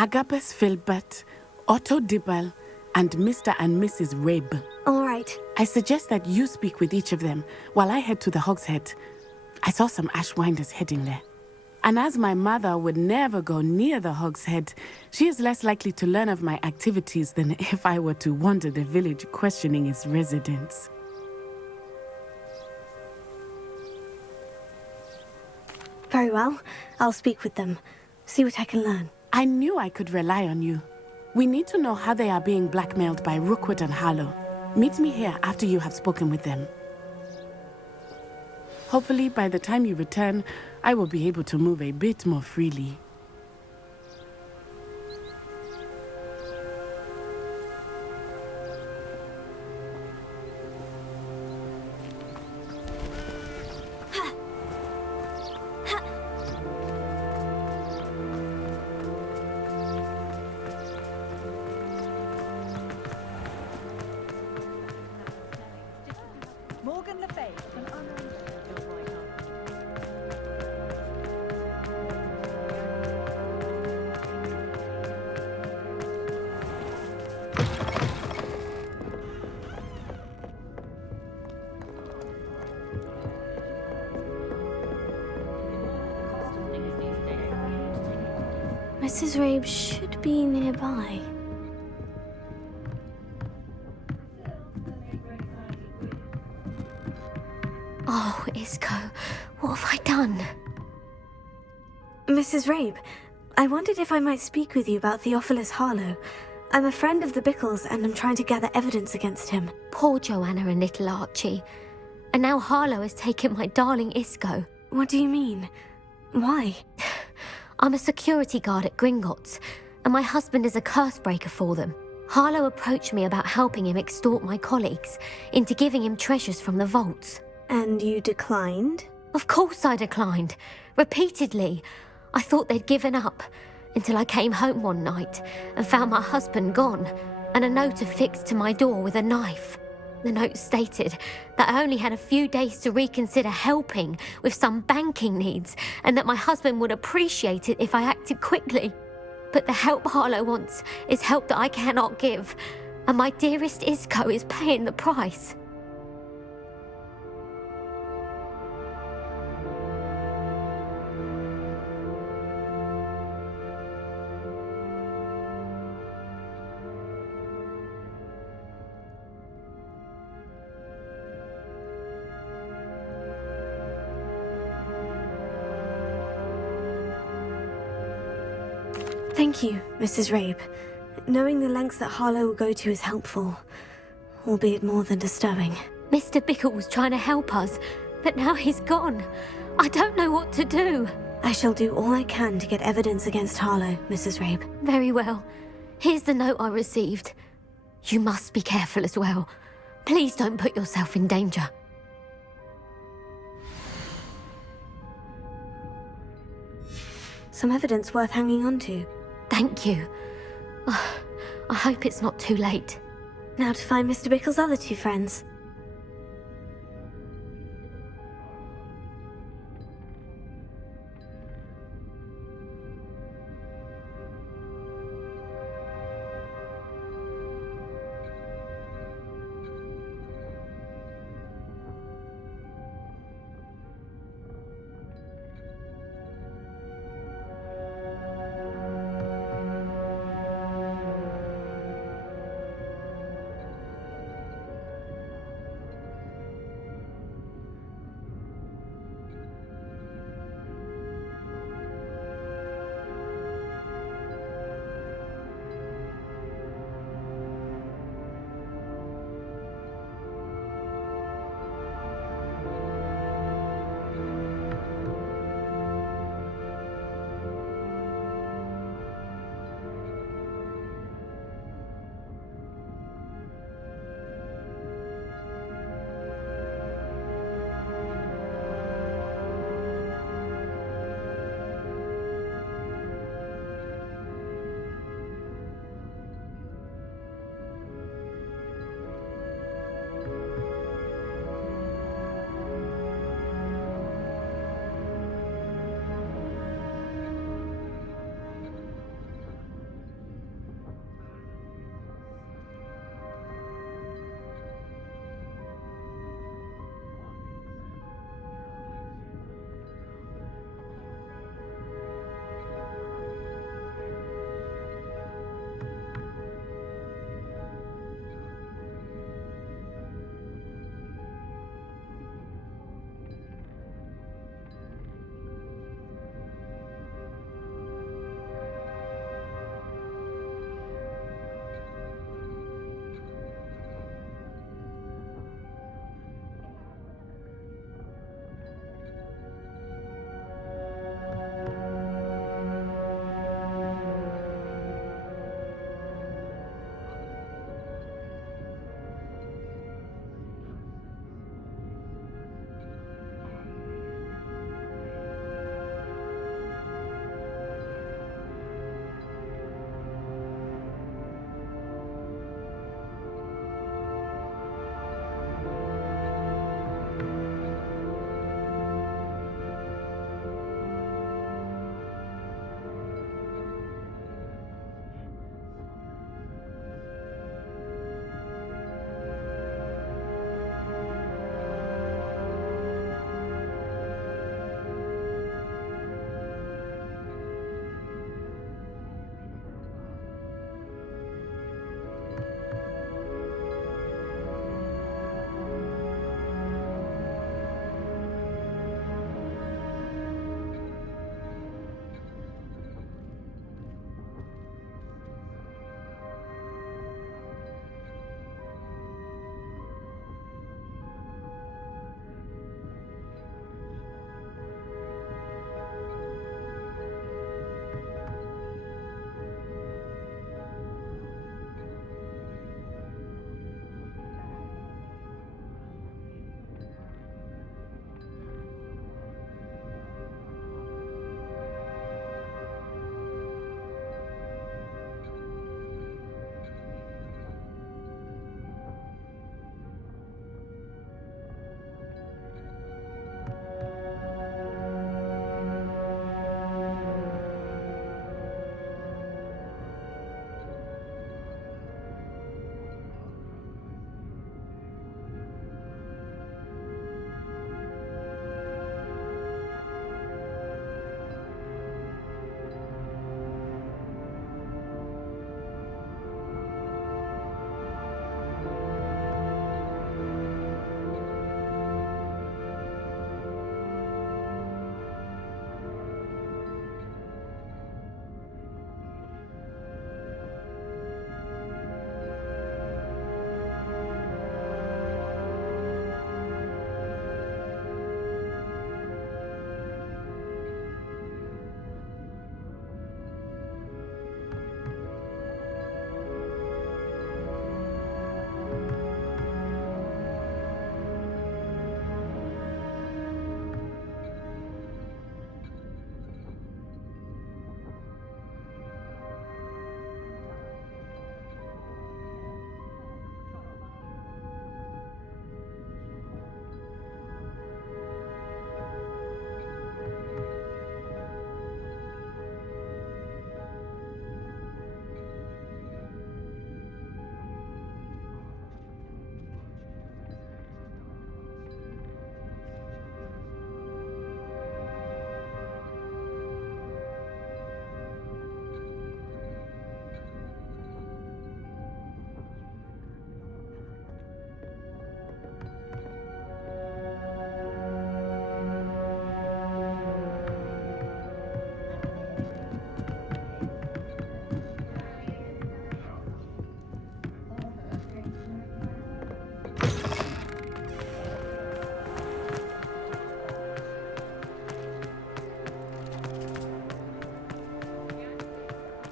Agabus Filbert, Otto Dibble, and Mr. and Mrs. Rabe. All right. I suggest that you speak with each of them while I head to the Hogshead. I saw some Ashwinders heading there. And as my mother would never go near the Hogshead, she is less likely to learn of my activities than if I were to wander the village questioning its residents. Very well. I'll speak with them. See what I can learn. I knew I could rely on you. We need to know how they are being blackmailed by Rookwood and Harlow. Meet me here after you have spoken with them. Hopefully, by the time you return, I will be able to move a bit more freely. Mrs. Rabe should be nearby. Oh, Isco, what have I done? Mrs. Rabe, I wondered if I might speak with you about Theophilus Harlow. I'm a friend of the Bickles and I'm trying to gather evidence against him. Poor Joanna and little Archie. And now Harlow has taken my darling Isco. What do you mean? Why? I'm a security guard at Gringotts, and my husband is a curse breaker for them. Harlow approached me about helping him extort my colleagues into giving him treasures from the vaults. And you declined? Of course I declined. Repeatedly. I thought they'd given up, until I came home one night and found my husband gone, and a note affixed to my door with a knife. The note stated that I only had a few days to reconsider helping with some banking needs, and that my husband would appreciate it if I acted quickly. But the help Harlow wants is help that I cannot give, and my dearest Isco is paying the price. Thank you, Mrs. Rabe. Knowing the lengths that Harlow will go to is helpful, albeit more than disturbing. Mr. Bickle was trying to help us, but now he's gone. I don't know what to do. I shall do all I can to get evidence against Harlow, Mrs. Rabe. Very well. Here's the note I received. You must be careful as well. Please don't put yourself in danger. Some evidence worth hanging on to. Thank you. I hope it's not too late. Now to find Mr. Bickle's other two friends.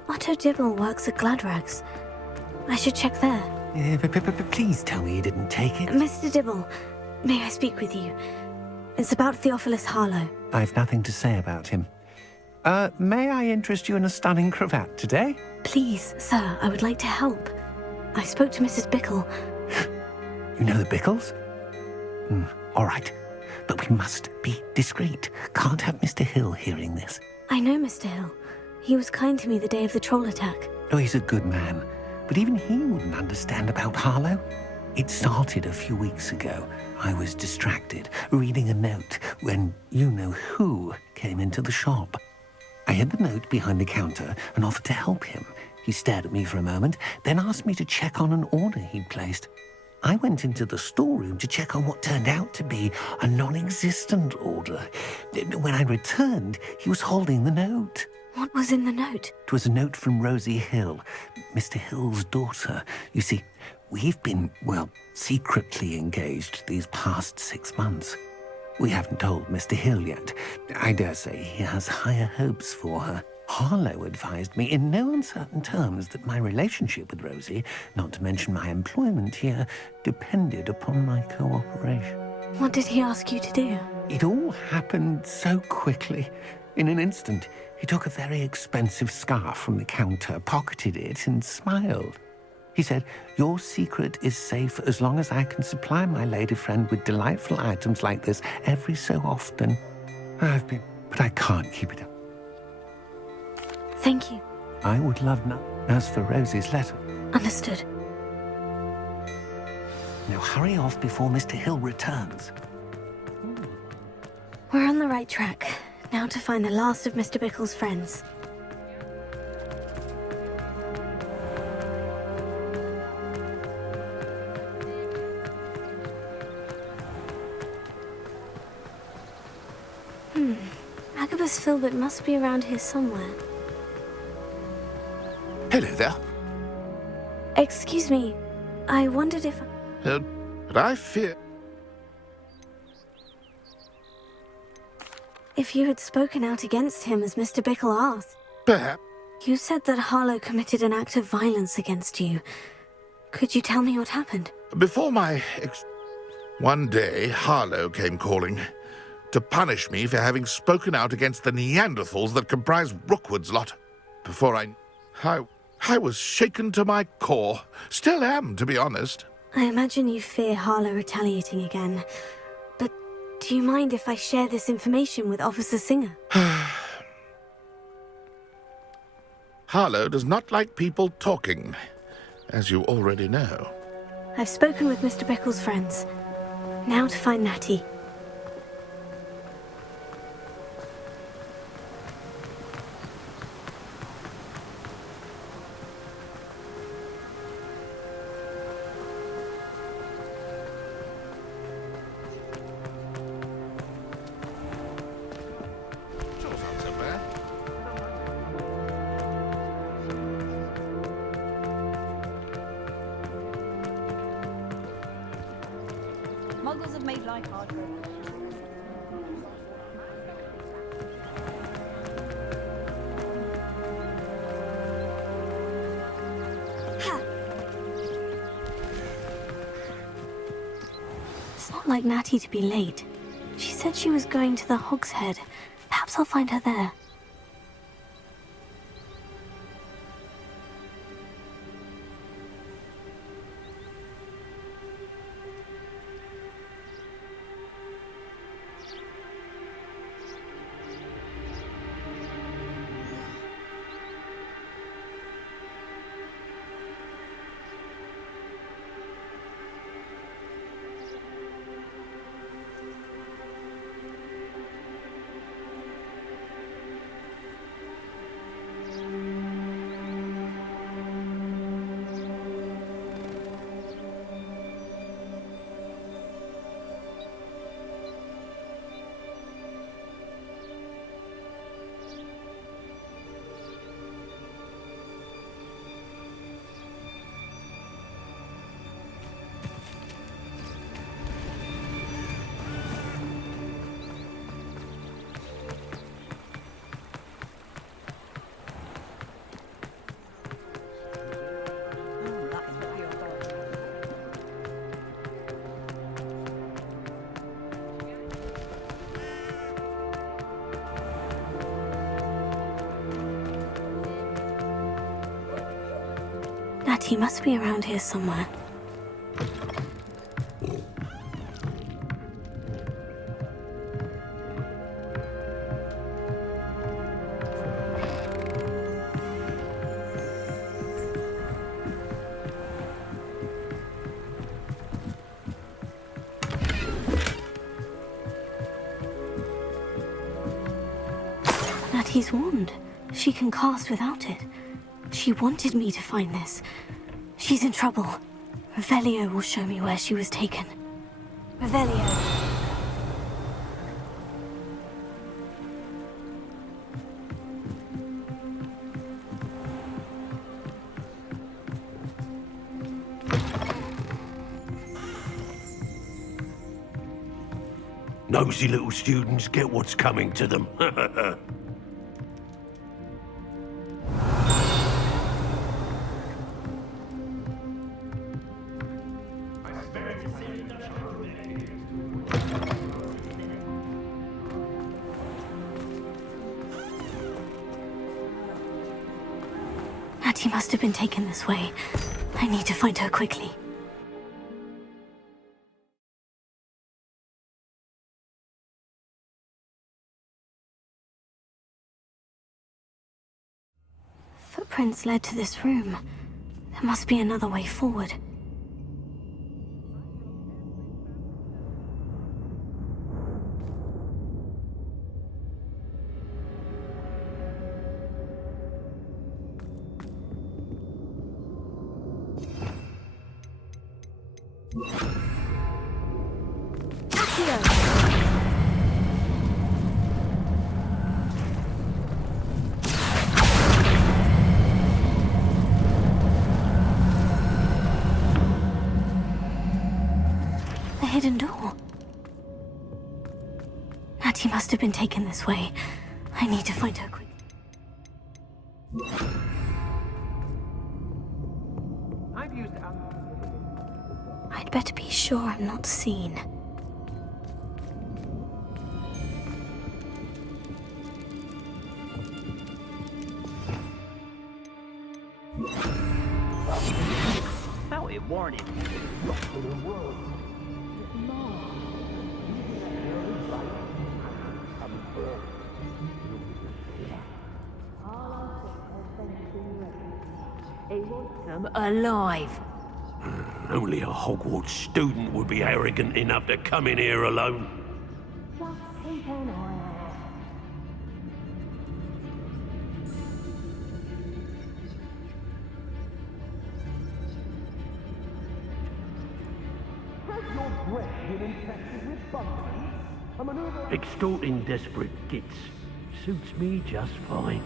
Otto Dibble works at Gladrags. I should check there. Please tell me you didn't take it. Mr. Dibble, may I speak with you? It's about Theophilus Harlow. I've nothing to say about him. May I interest you in a stunning cravat today? Please, sir, I would like to help. I spoke to Mrs. Bickle. You know the Bickles? All right. But we must be discreet. Can't have Mr. Hill hearing this. I know Mr. Hill. He was kind to me the day of the troll attack. Oh, he's a good man. But even he wouldn't understand about Harlow. It started a few weeks ago. I was distracted, reading a note, when you-know-who came into the shop. I hid the note behind the counter and offered to help him. He stared at me for a moment, then asked me to check on an order he'd placed. I went into the storeroom to check on what turned out to be a non-existent order. When I returned, he was holding the note. What was in the note? It was a note from Rosie Hill, Mr. Hill's daughter. You see, we've been, secretly engaged these past 6 months. We haven't told Mr. Hill yet. I dare say he has higher hopes for her. Harlow advised me in no uncertain terms that my relationship with Rosie, not to mention my employment here, depended upon my cooperation. What did he ask you to do? It all happened so quickly. In an instant, he took a very expensive scarf from the counter, pocketed it, and smiled. He said, "Your secret is safe as long as I can supply my lady friend with delightful items like this every so often. But I can't keep it up. Thank you. I would love nothing. As for Rosie's letter." Understood. Now hurry off before Mr. Hill returns. We're on the right track. Now to find the last of Mr. Bickle's friends. Agabus Filbert must be around here somewhere. Hello there. Excuse me, I wondered if... But I fear... if you had spoken out against him as Mr. Bickle asked. Perhaps. You said that Harlow committed an act of violence against you. Could you tell me what happened? Before my... One day, Harlow came calling to punish me for having spoken out against the Neanderthals that comprise Rookwood's lot. Before I was shaken to my core. Still am, to be honest. I imagine you fear Harlow retaliating again. But do you mind if I share this information with Officer Singer? Harlow does not like people talking, as you already know. I've spoken with Mr. Bickle's friends. Now to find Natty. Muggles have made life hard for everyone. It's not like Natty to be late. She said she was going to the Hog's Head. Perhaps I'll find her there. Natty must be around here somewhere. Natty's wand. She can cast without it. She wanted me to find this. She's in trouble. Revelio will show me where she was taken. Revelio. Nosy little students get what's coming to them. Natty must have been taken this way. I need to find her quickly. Footprints led to this room. There must be another way forward. The hidden door. Natty must have been taken this way. I need to find her quickly. I'd better be sure I'm not seen. How it warning. He wants them alive. Only a Hogwarts student would be arrogant enough to come in here alone. Just keep an eye out. Extorting desperate gits suits me just fine.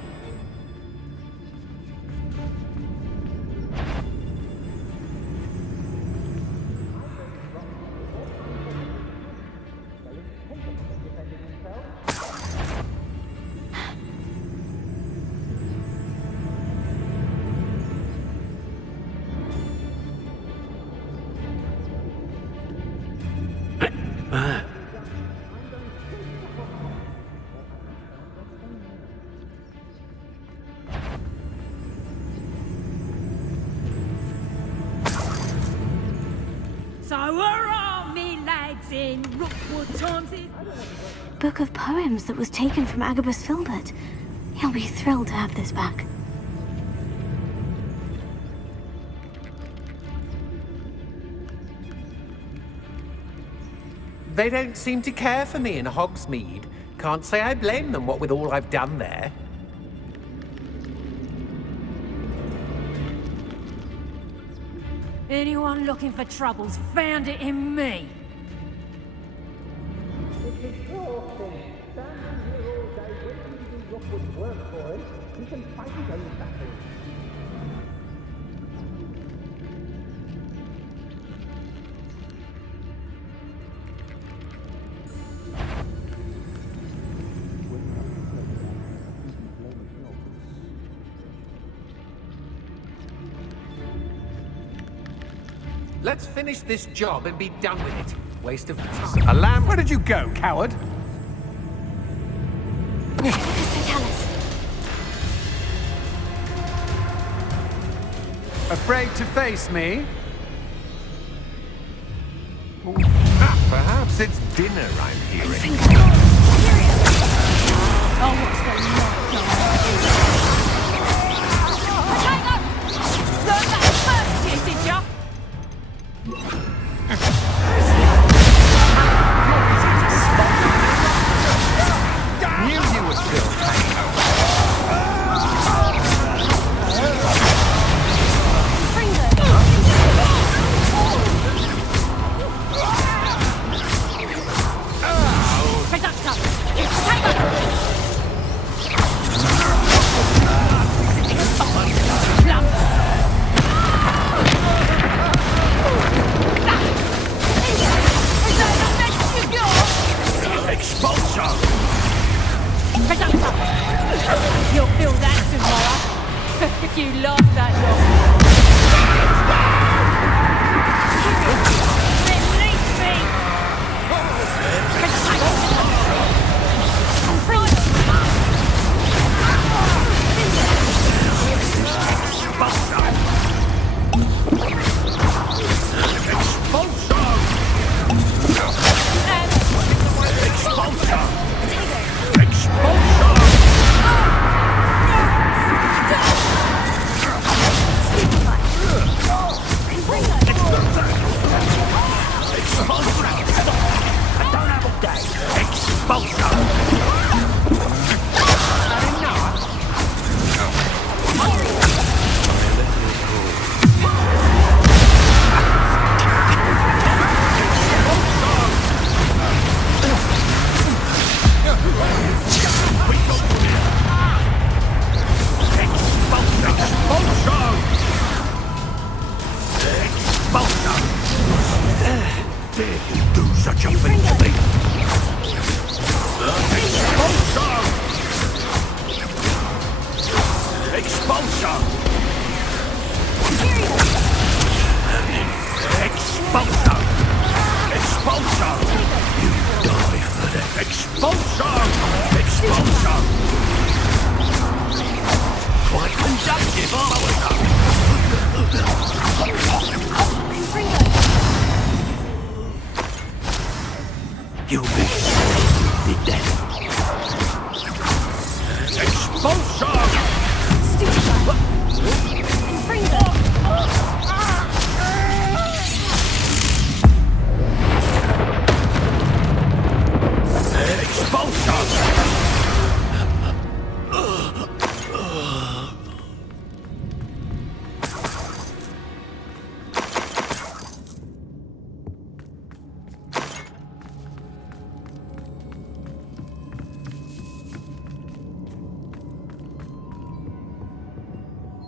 So where are me lads in Rookwood times? Book of poems that was taken from Agabus Filbert. He'll be thrilled to have this back. They don't seem to care for me in Hogsmeade. Can't say I blame them, what with all I've done there. Anyone looking for troubles found it in me. Let's finish this job and be done with it. Waste of time. A lamb? Where did you go, coward? What does they tell us? Afraid to face me? Perhaps it's dinner I'm hearing. Oh, what's the lockdown? Potato! Learn that first year, did ya? Knew you were still hanging out. You'll feel that tomorrow. If you last that long. Release me!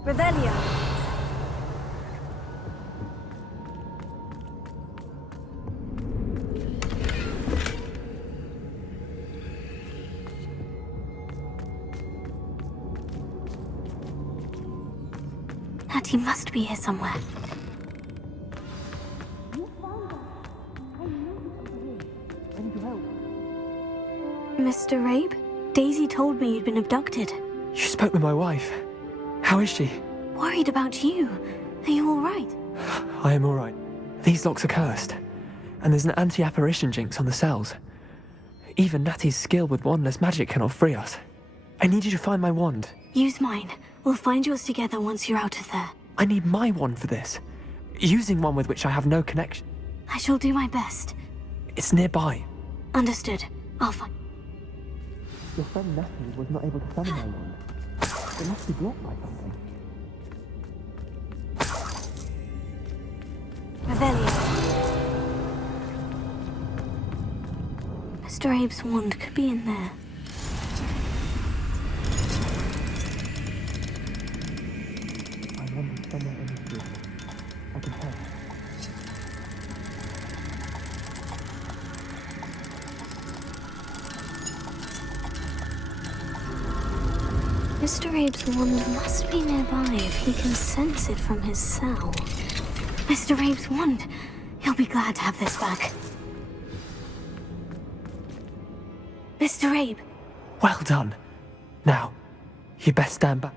Revelio. Natty must be here somewhere. Mr. Rabe, Daisy told me you'd been abducted. You spoke with my wife. How is she? Worried about you. Are you all right? I am all right. These locks are cursed, and there's an anti-apparition jinx on the cells. Even Natty's skill with wandless magic cannot free us. I need you to find my wand. Use mine. We'll find yours together once you're out of there. I need my wand for this. Using one with which I have no connection. I shall do my best. It's nearby. Understood. I'll find... Your friend Natty was not able to summon my wand. It must be blocked by something. Revelio. Mr. Abe's wand could be in there. My wand is somewhere in this room. I can tell. Mr. Abe's wand must be nearby if he can sense it from his cell. Mr. Abe's wand. He'll be glad to have this back. Mr. Abe. Well done. Now, you best stand back.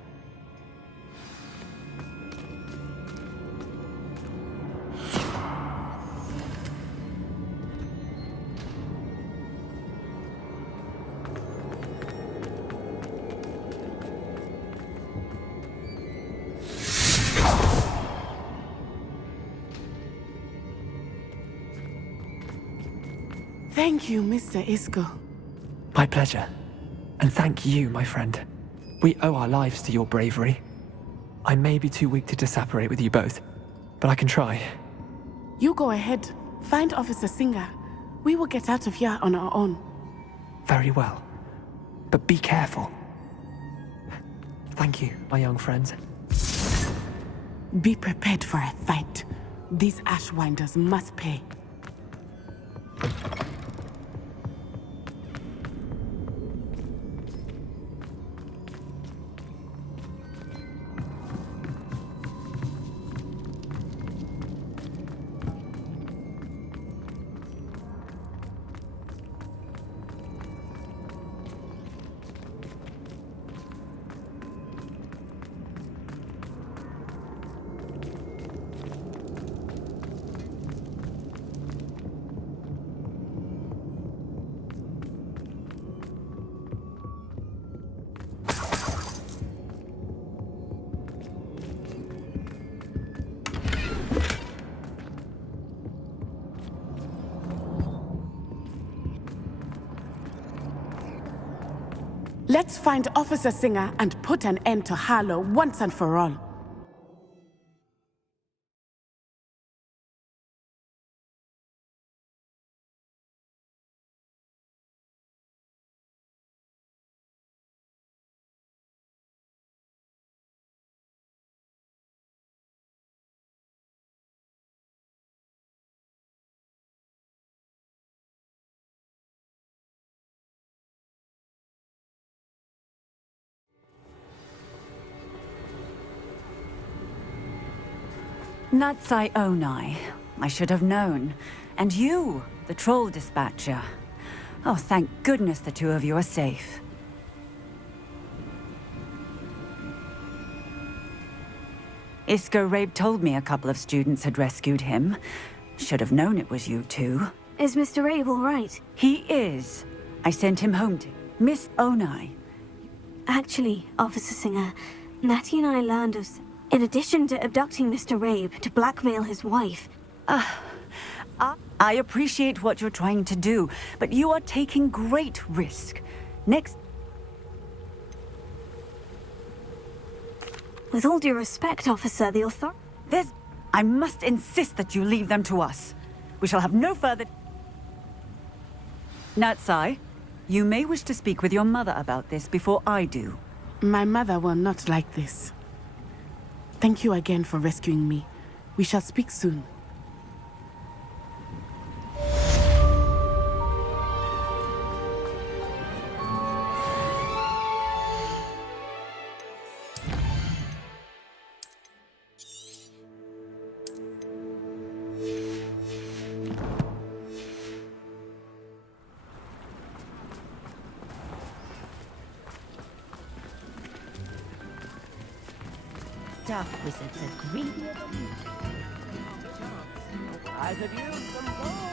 Thank you, Mr. Isco. My pleasure. And thank you, my friend. We owe our lives to your bravery. I may be too weak to disapparate with you both, but I can try. You go ahead. Find Officer Singer. We will get out of here on our own. Very well. But be careful. Thank you, my young friends. Be prepared for a fight. These Ashwinders must pay. Let's find Officer Singer and put an end to Harlow once and for all. Natsai Onai. I should have known. And you, the troll dispatcher. Oh, thank goodness the two of you are safe. Isco Rabe told me a couple of students had rescued him. Should have known it was you two. Is Mr. Rabe all right? He is. I sent him home to Miss Onai. Actually, Officer Singer, Natty and I learned of... In addition to abducting Mr. Rabe to blackmail his wife... I appreciate what you're trying to do, but you are taking great risk. Next... With all due respect, Officer, the authority... I must insist that you leave them to us. We shall have no further... Natsai, you may wish to speak with your mother about this before I do. My mother will not like this. Thank you again for rescuing me. We shall speak soon. Dark wizards are greedier than you. I could use some gold.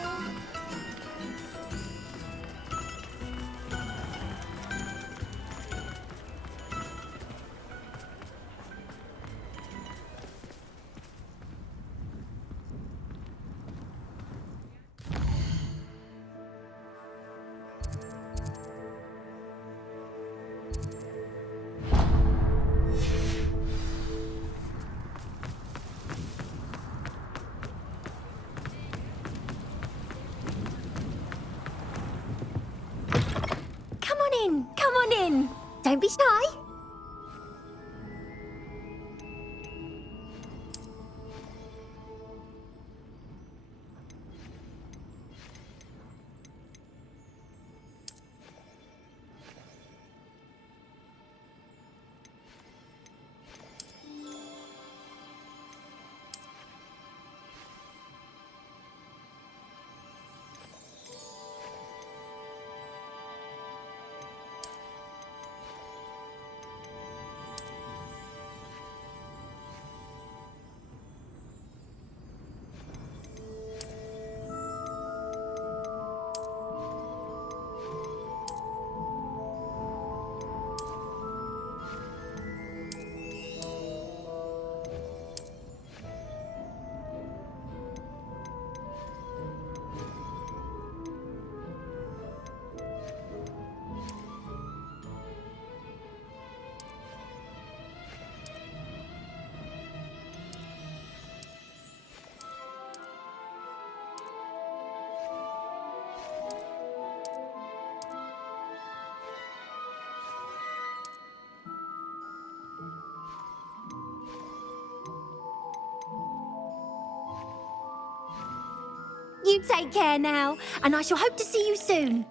Come on in. Don't be shy. You take care now, and I shall hope to see you soon.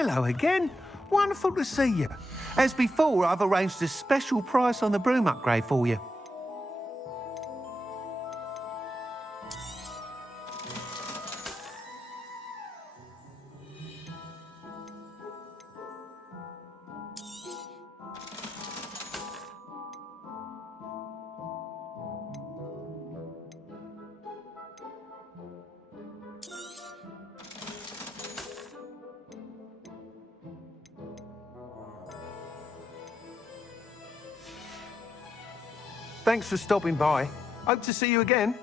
Hello again. Wonderful to see you. As before, I've arranged a special price on the broom upgrade for you. Thanks for stopping by. Hope to see you again.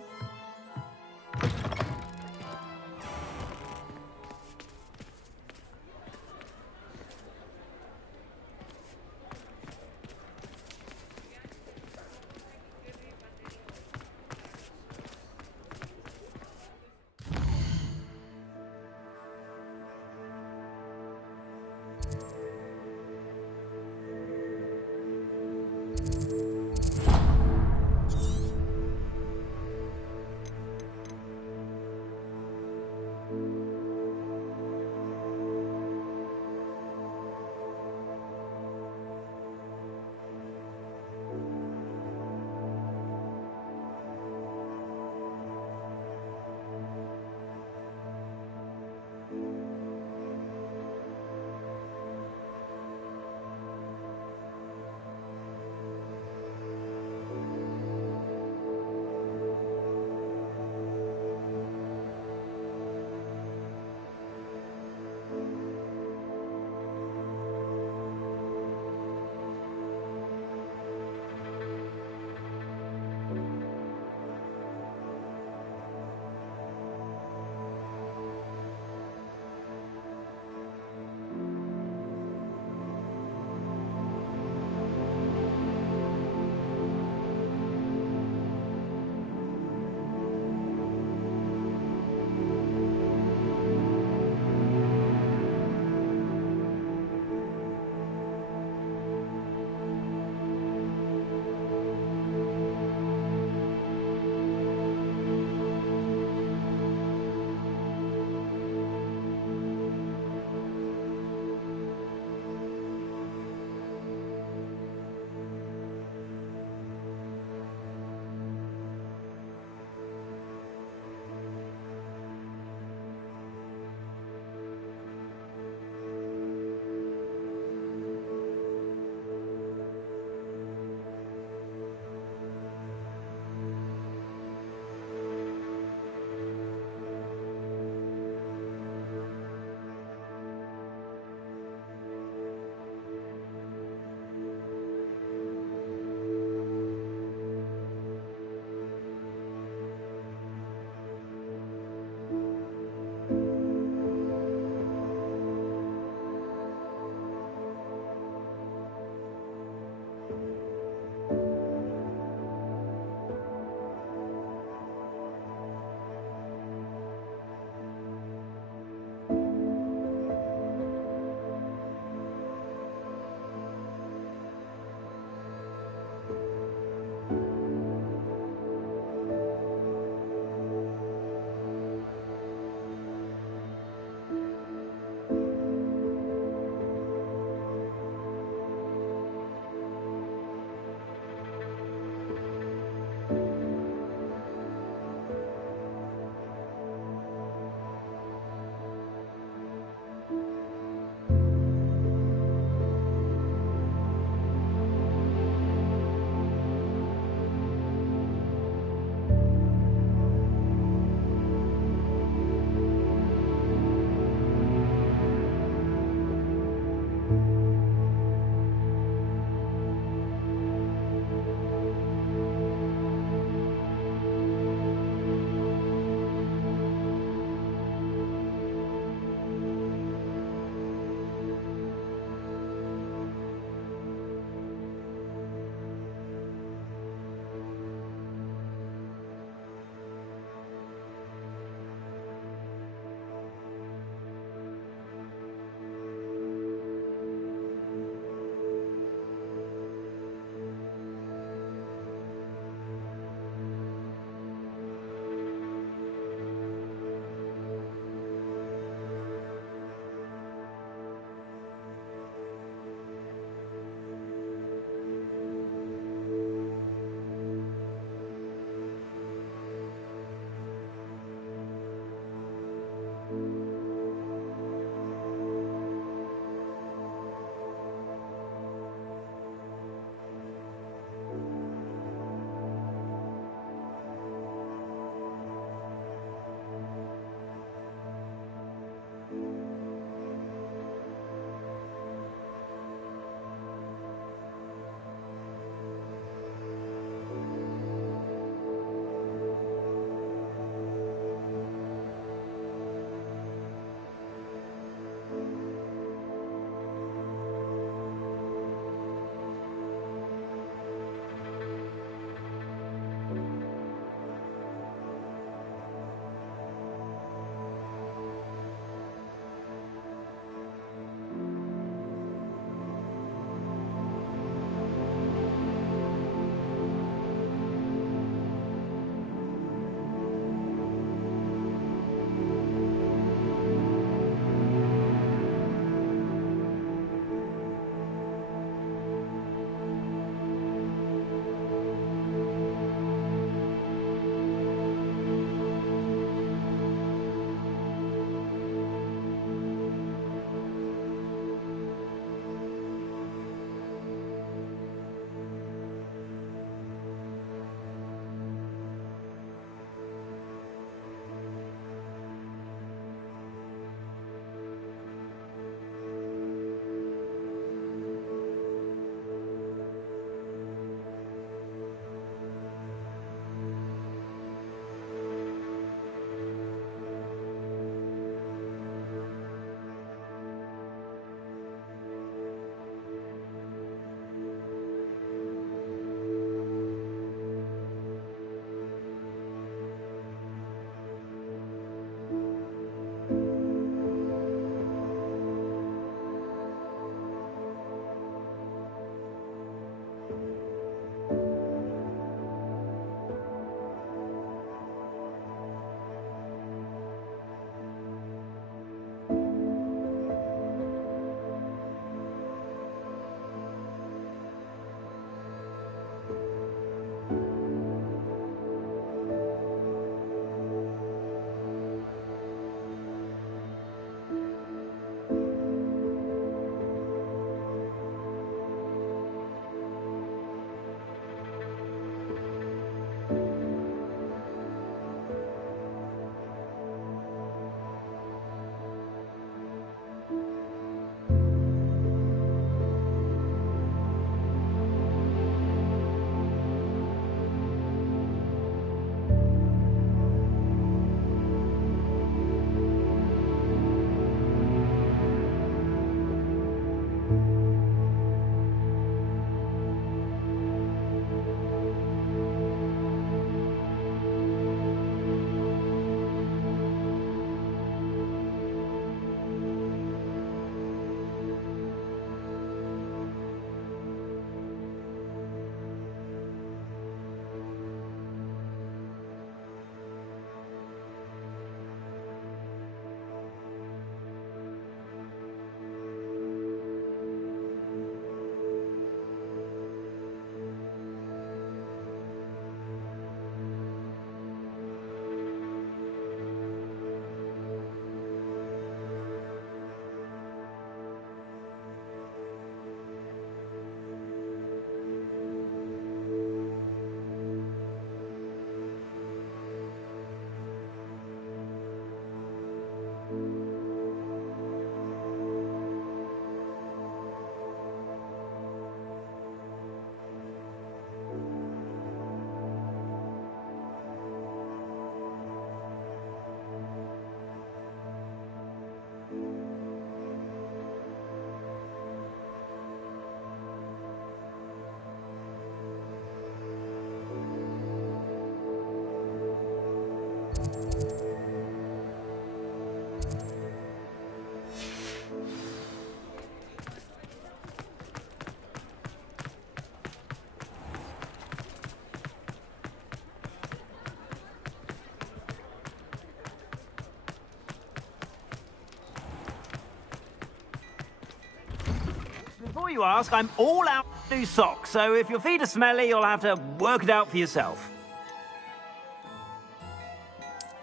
Before you ask, I'm all out of new socks, so if your feet are smelly, you'll have to work it out for yourself.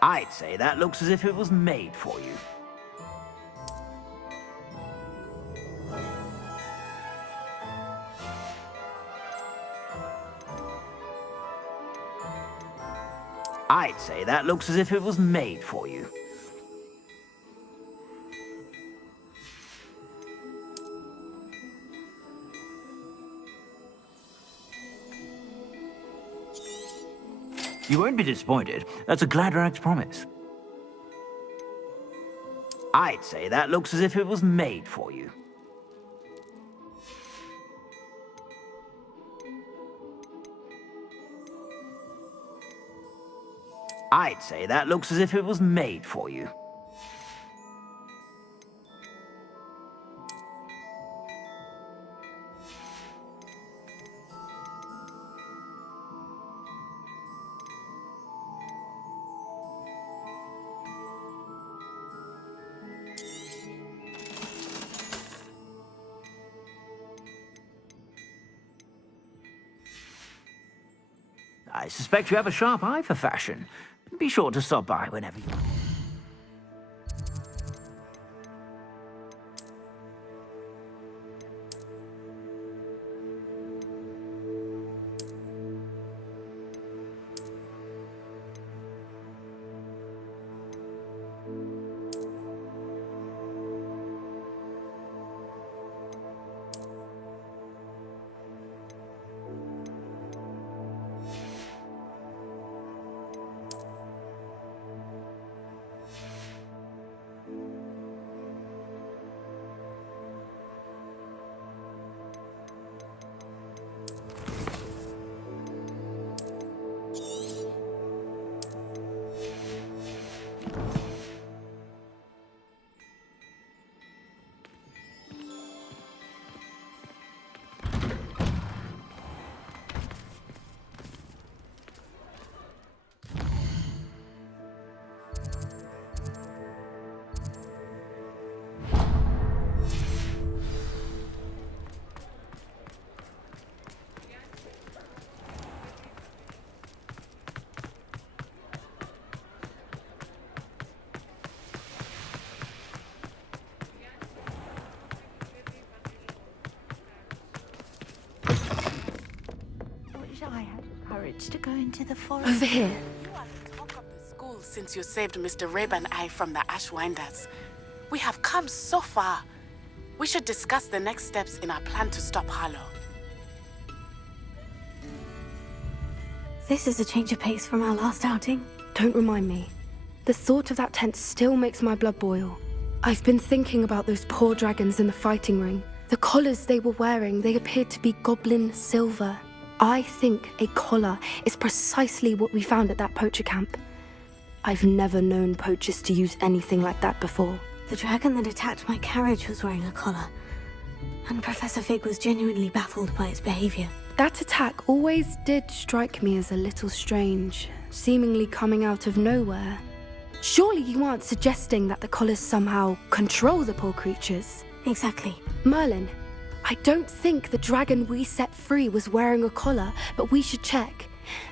I'd say that looks as if it was made for you. I'd say that looks as if it was made for you. You won't be disappointed. That's a Gladrax promise. I'd say that looks as if it was made for you. I'd say that looks as if it was made for you. I suspect you have a sharp eye for fashion. Be sure to stop by whenever you... I had the courage to go into the forest. Over here. You are the talk of the school since you saved Mr. Reb and I from the Ashwinders. We have come so far. We should discuss the next steps in our plan to stop Harlow. This is a change of pace from our last outing. Don't remind me. The thought of that tent still makes my blood boil. I've been thinking about those poor dragons in the fighting ring. The collars they were wearing, they appeared to be goblin silver. I think a collar is precisely what we found at that poacher camp. I've never known poachers to use anything like that before. The dragon that attacked my carriage was wearing a collar, and Professor Fig was genuinely baffled by its behavior. That attack always did strike me as a little strange, seemingly coming out of nowhere. Surely you aren't suggesting that the collars somehow control the poor creatures? Exactly. Merlin, I don't think the dragon we set free was wearing a collar, but we should check.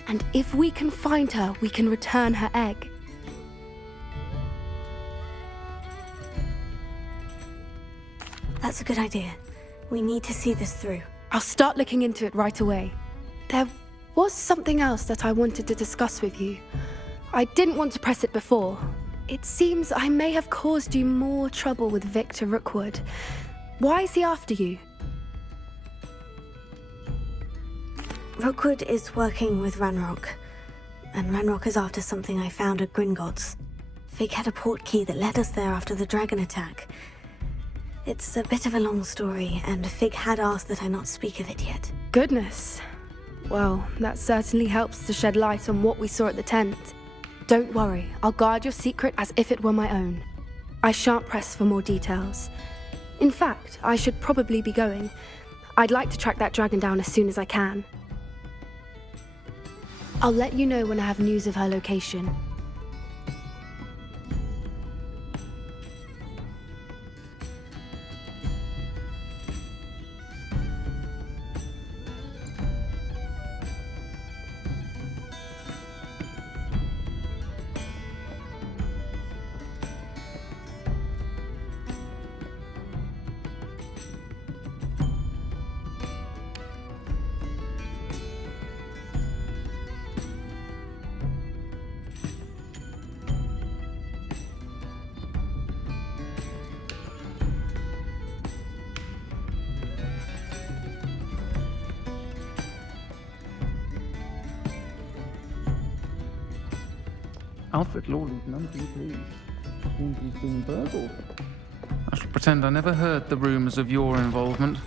And if we can find her, we can return her egg. That's a good idea. We need to see this through. I'll start looking into it right away. There was something else that I wanted to discuss with you. I didn't want to press it before. It seems I may have caused you more trouble with Victor Rookwood. Why is he after you? Rookwood is working with Ranrock, and Ranrock is after something I found at Gringotts. Fig had a portkey that led us there after the dragon attack. It's a bit of a long story, and Fig had asked that I not speak of it yet. Goodness. Well, that certainly helps to shed light on what we saw at the tent. Don't worry, I'll guard your secret as if it were my own. I shan't press for more details. In fact, I should probably be going. I'd like to track that dragon down as soon as I can. I'll let you know when I have news of her location. Alfred Lawley's none too pleased. Seems he's been burgled. I shall pretend I never heard the rumours of your involvement.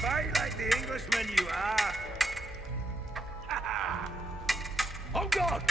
Fight like the Englishman you are. Oh God!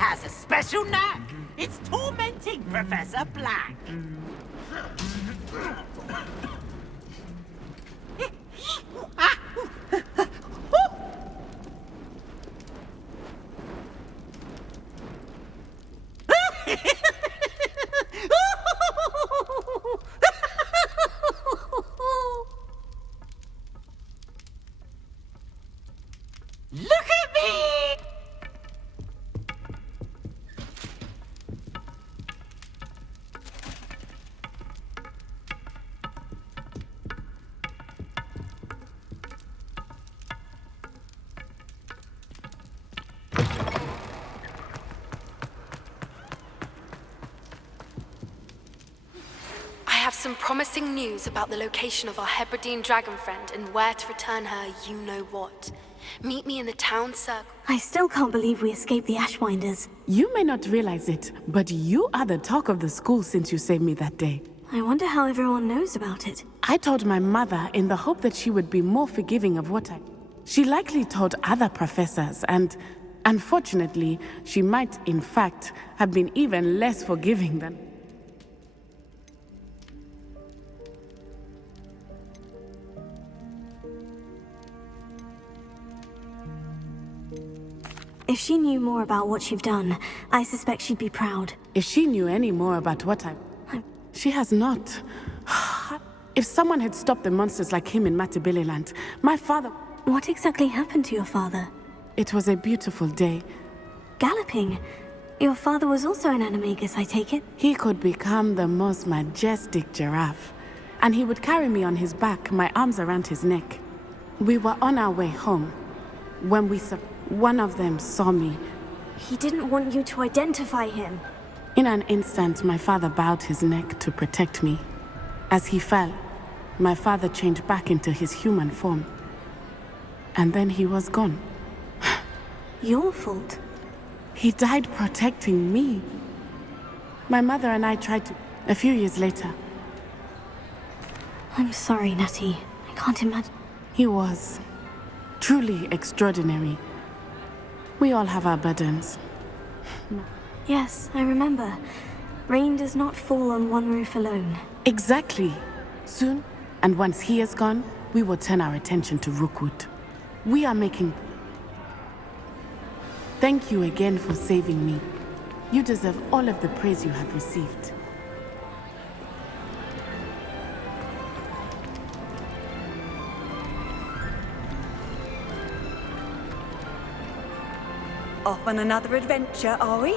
Has a special knack. It's tormenting Professor Black. Look at me! I have some promising news about the location of our Hebridean dragon friend and where to return her you-know-what. Meet me in the town circle. I still can't believe we escaped the Ashwinders. You may not realize it, but you are the talk of the school since you saved me that day. I wonder how everyone knows about it. I told my mother in the hope that she would be more forgiving of what I... She likely told other professors, and unfortunately, she might, in fact, have been even less forgiving than... If she knew more about what you've done, I suspect she'd be proud. If she knew any more about what I... She has not. If someone had stopped the monsters like him in Matabeleland, my father... What exactly happened to your father? It was a beautiful day. Galloping? Your father was also an animagus, I take it? He could become the most majestic giraffe. And he would carry me on his back, my arms around his neck. We were on our way home. When we saw... One of them saw me. He didn't want you to identify him. In an instant, my father bowed his neck to protect me. As he fell, my father changed back into his human form. And then he was gone. Your fault? He died protecting me. My mother and I tried to... A few years later. I'm sorry, Natty. I can't imagine... He was truly extraordinary. We all have our burdens. Yes, I remember. Rain does not fall on one roof alone. Exactly. Soon, and once he is gone, we will turn our attention to Rookwood. We are making... Thank you again for saving me. You deserve all of the praise you have received. Off on another adventure, are we?